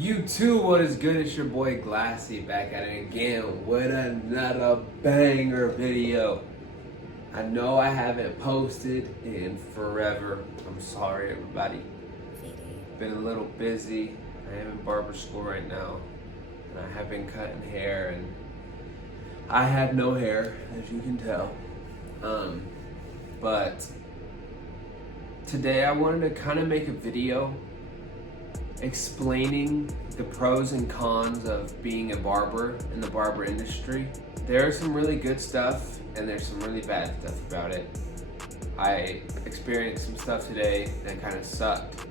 YouTube, what is good? It's your boy Glassy back at it again with another banger video. I know I haven't posted in forever. I'm sorry, everybody. Been a little busy. I am in barber school right now, and I have been cutting hair, and I have no hair, as you can tell. But today I wanted to kind of make a video explaining the pros and cons of being a barber in the barber industry. There's some really good stuff and there's some really bad stuff about it. I experienced some stuff today that kind of sucked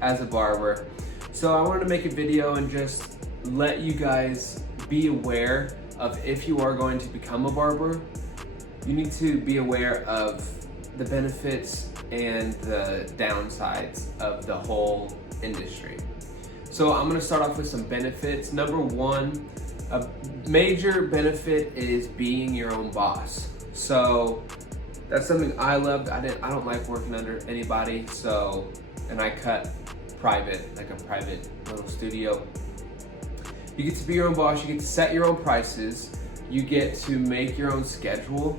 as a barber. So I wanted to make a video and just let you guys be aware of, if you are going to become a barber, you need to be aware of the benefits and the downsides of the whole industry. So I'm gonna start off with some benefits. Number one, a major benefit is being your own boss. So that's something I loved. I don't like working under anybody. And I cut private, like a private little studio. You get to be your own boss. You get to set your own prices. You get to make your own schedule,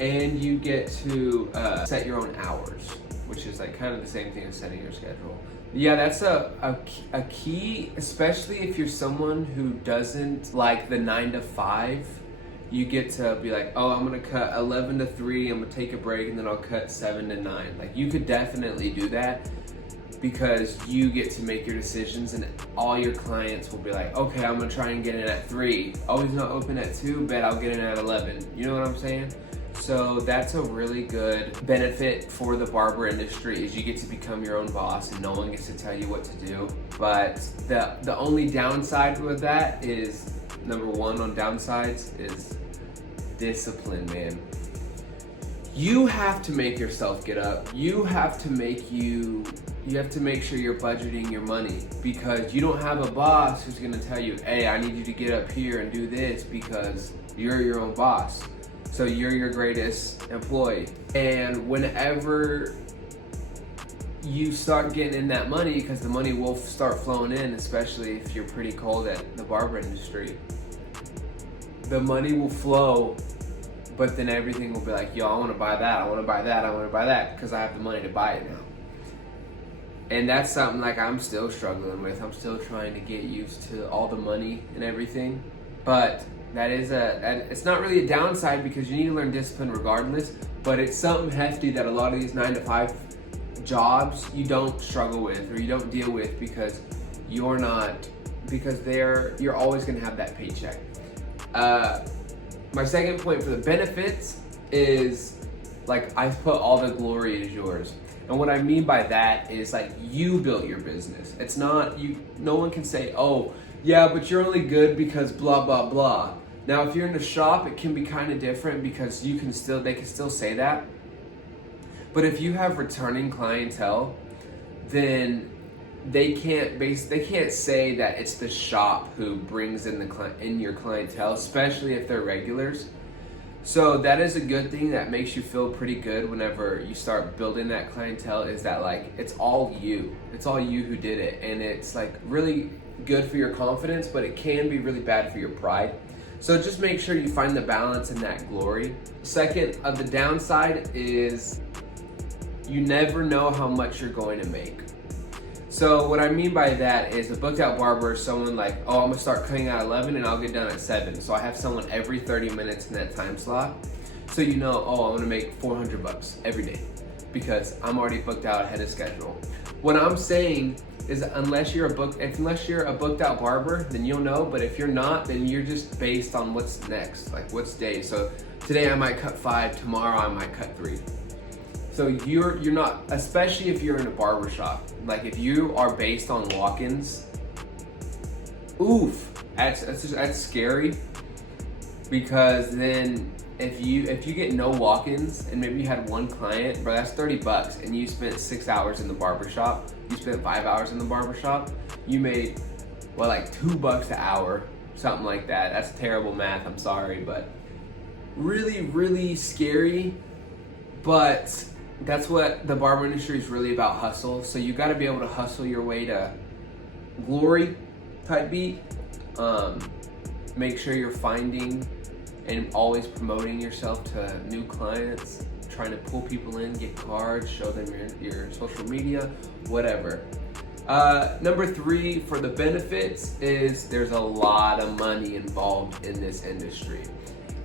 and you get to set your own hours, which is like kind of the same thing as setting your schedule. Yeah, that's a key, especially if you're someone who doesn't like the 9 to 5. You get to be like, oh, I'm gonna cut 11 to 3, I'm gonna take a break, and then I'll cut 7 to 9. Like, you could definitely do that because you get to make your decisions, and all your clients will be like, okay, I'm gonna try and get in at 3. Oh, he's not open at 2, bet I'll get in at 11. You know what I'm saying? So that's a really good benefit for the barber industry, is you get to become your own boss and no one gets to tell you what to do. But the only downside with that is, number one on downsides is discipline, man. You have to make yourself get up. You have to make sure you're budgeting your money, because you don't have a boss who's gonna tell you, hey, I need you to get up here and do this, because you're your own boss. So you're your greatest employee. And whenever you start getting in that money, because the money will start flowing in, especially if you're pretty cold at the barber industry, the money will flow, but then everything will be like, yo, I wanna buy that, I wanna buy that, I wanna buy that, because I have the money to buy it now. And that's something like I'm still struggling with. I'm still trying to get used to all the money and everything. But it's not really a downside, because you need to learn discipline regardless, but it's something hefty that a lot of these 9 to 5 jobs you don't struggle with, or you don't deal with, because you're always gonna have that paycheck. My second point for the benefits is, like, I put all the glory is yours. And what I mean by that is, like, you built your business. It's not no one can say, oh, yeah, but you're only good because blah, blah, blah. Now, if you're in a shop, it can be kind of different, because they can still say that. But if you have returning clientele, then they can't say that it's the shop who brings in your clientele, especially if they're regulars. So that is a good thing that makes you feel pretty good whenever you start building that clientele, is that, like, it's all you who did it. And it's, like, really good for your confidence, but it can be really bad for your pride. So just make sure you find the balance in that glory. Second of the downside is you never know how much you're going to make. So what I mean by that is, a booked out barber is someone like, oh, I'm gonna start cutting at 11 and I'll get done at 7. So I have someone every 30 minutes in that time slot. So you know, oh, I'm gonna make $400 every day because I'm already booked out ahead of schedule. What I'm saying is, unless you're a booked out barber, then you'll know. But if you're not, then you're just based on what's next, like what's day. So today I might cut 5, tomorrow I might cut 3. So you're not, especially if you're in a barber shop. Like, if you are based on walk-ins, oof, that's scary. Because then if you get no walk-ins and maybe you had one client, bro, that's $30, and you spent 6 hours in the barber shop. You spent 5 hours in the barber shop. You made, well, like $2 an hour, something like that. That's terrible math, I'm sorry, but really, really scary. But that's what the barber industry is really about, hustle. So you got to be able to hustle your way to glory type beat. Make sure you're finding and always promoting yourself to new clients, trying to pull people in, get cards, show them your social media, whatever. Number 3 for the benefits is there's a lot of money involved in this industry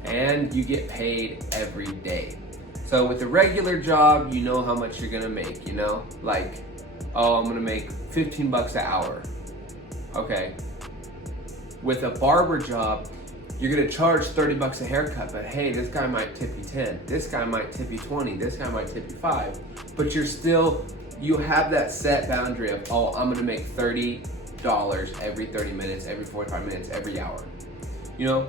and you get paid every day. So with a regular job, you know how much you're gonna make, you know? Like, oh, I'm gonna make 15 bucks an hour. Okay. With a barber job, you're gonna charge 30 bucks a haircut, but hey, this guy might tip you 10, this guy might tip you 20, this guy might tip you 5, but you have that set boundary of, oh, I'm gonna make $30 every 30 minutes, every 45 minutes, every hour, you know?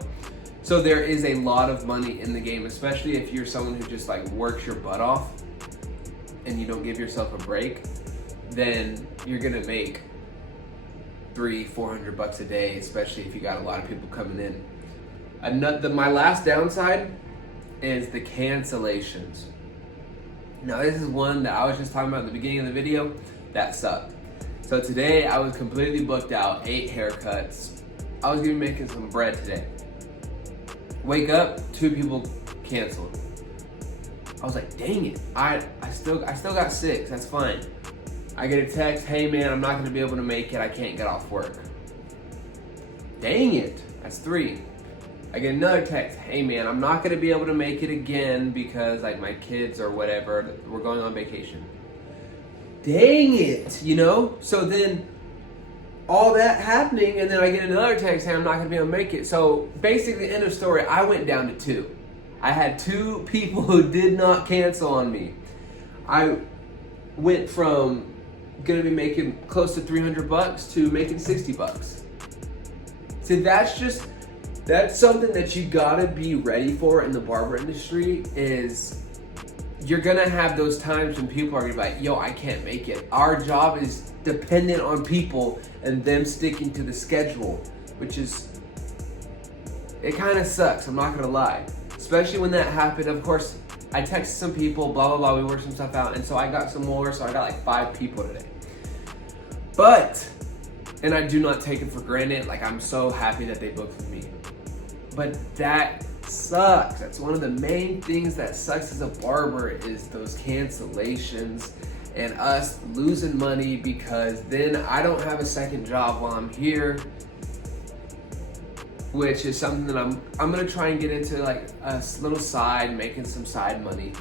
So there is a lot of money in the game, especially if you're someone who just like works your butt off and you don't give yourself a break, then you're gonna make $300-400 bucks a day, especially if you got a lot of people coming in. My last downside is the cancellations. Now this is one that I was just talking about at the beginning of the video that sucked. So today I was completely booked out, 8 haircuts. I was gonna be making some bread today. Wake up, 2 people canceled. I was like, dang it, I still got 6, that's fine. I get a text, hey man, I'm not gonna be able to make it, I can't get off work. Dang it, that's 3. I get another text, hey man, I'm not gonna be able to make it again because like my kids or whatever, we're going on vacation. Dang it, you know? So then all that happening and then I get another text, hey, I'm not gonna be able to make it. So basically, end of story, I went down to 2. I had 2 people who did not cancel on me. I went from gonna be making close to 300 bucks to making 60 bucks. See, that's something that you gotta be ready for in the barber industry. Is you're gonna have those times when people are gonna be like, yo, I can't make it. Our job is dependent on people and them sticking to the schedule, which is, it kind of sucks, I'm not gonna lie. Especially when that happened. Of course, I texted some people, blah, blah, blah, we worked some stuff out, and so I got some more, so I got like 5 people today. But, and I do not take it for granted, like I'm so happy that they booked with me. But that sucks. That's one of the main things that sucks as a barber, is those cancellations and us losing money, because then I don't have a second job while I'm here, which is something that I'm gonna try and get into, like a little side, making some side money.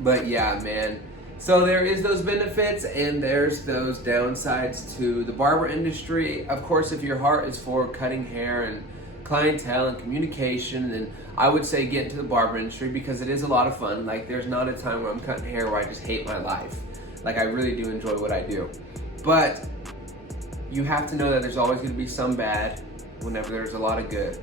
But yeah, man. So there is those benefits and there's those downsides to the barber industry. Of course, if your heart is for cutting hair and clientele and communication, then I would say get into the barber industry, because it is a lot of fun. Like, there's not a time where I'm cutting hair where I just hate my life. Like, I really do enjoy what I do. But you have to know that there's always gonna be some bad whenever there's a lot of good.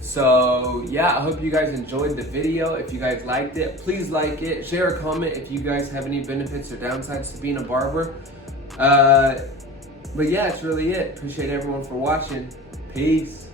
So yeah, I hope you guys enjoyed the video. If you guys liked it, please like it, share a comment if you guys have any benefits or downsides to being a barber. But yeah, that's really it. Appreciate everyone for watching. Peace.